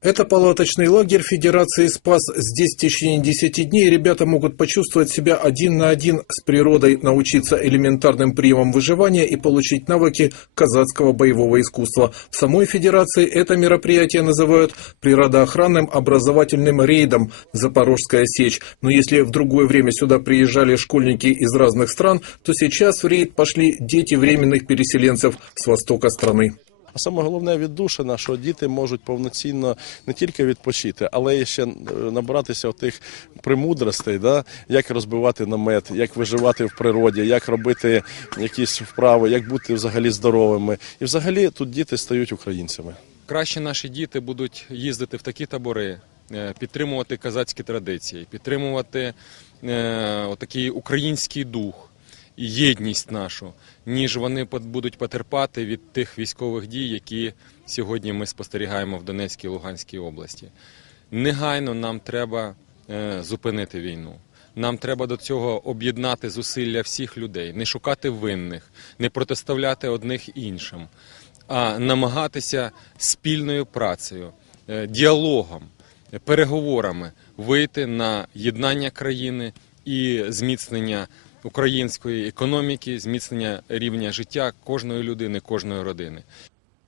Это палаточный лагерь Федерации «Спас». Здесь в течение 10 дней ребята могут почувствовать себя один на один с природой, научиться элементарным приемам выживания и получить навыки казацкого боевого искусства. В самой Федерации это мероприятие называют природоохранным образовательным рейдом «Запорожская сечь». Но если в другое время сюда приезжали школьники из разных стран, то сейчас в рейд пошли дети временных переселенцев с востока страны. А саме головне віддушина, що діти можуть повноцінно не тільки відпочити, але й ще е, набратися тих премудростей, да? як розбивати намет, як виживати в природі, як робити якісь вправи, як бути взагалі здоровими. І взагалі тут діти стають українцями. Краще наші діти будуть їздити в такі табори, е, підтримувати казацькі традиції, підтримувати е, отакий український дух єдність нашу, ніж вони будуть потерпати від тих військових дій, які сьогодні ми спостерігаємо в Донецькій і Луганській області. Негайно нам треба е, зупинити війну. Нам треба до цього об'єднати зусилля всіх людей, не шукати винних, не протиставляти одних іншим, а намагатися спільною працею, е, діалогом, переговорами вийти на єднання країни і зміцнення української економіки, зміцнення рівня життя кожної людини, кожної родини.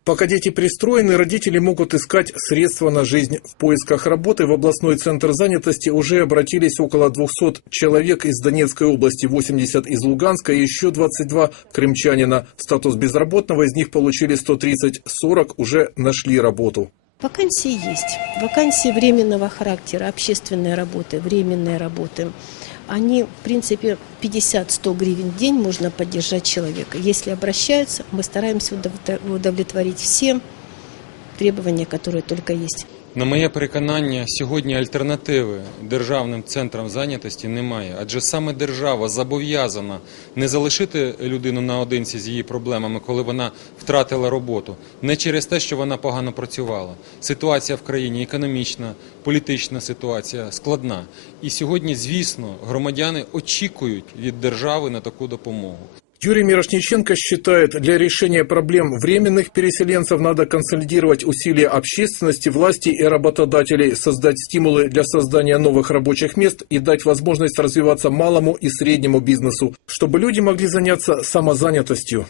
Пока дети пристроены, родители могут искать средства на жизнь. В поисках работы в областной центр занятости уже обратились около 200 человек из Донецкой области, 80 из Луганска и еще 22 крымчанина. Статус безработного из них получили 130-40, уже нашли работу. Вакансии есть. Вакансии временного характера, общественные работы, временные работы. Они, в принципе, 50-100 гривен в день можно поддержать человека. Если обращаются, мы стараемся удовлетворить все требования, которые только есть. На моє переконання, сьогодні альтернативи державним центрам зайнятості немає, адже саме держава зобов'язана не залишити людину наодинці з її проблемами, коли вона втратила роботу, не через те, що вона погано працювала. Ситуація в країні економічна, політична ситуація складна. І сьогодні, звісно, громадяни очікують від держави на таку допомогу. Юрий Мирошниченко считает, для решения проблем временных переселенцев надо консолидировать усилия общественности, власти и работодателей, создать стимулы для создания новых рабочих мест и дать возможность развиваться малому и среднему бизнесу, чтобы люди могли заняться самозанятостью.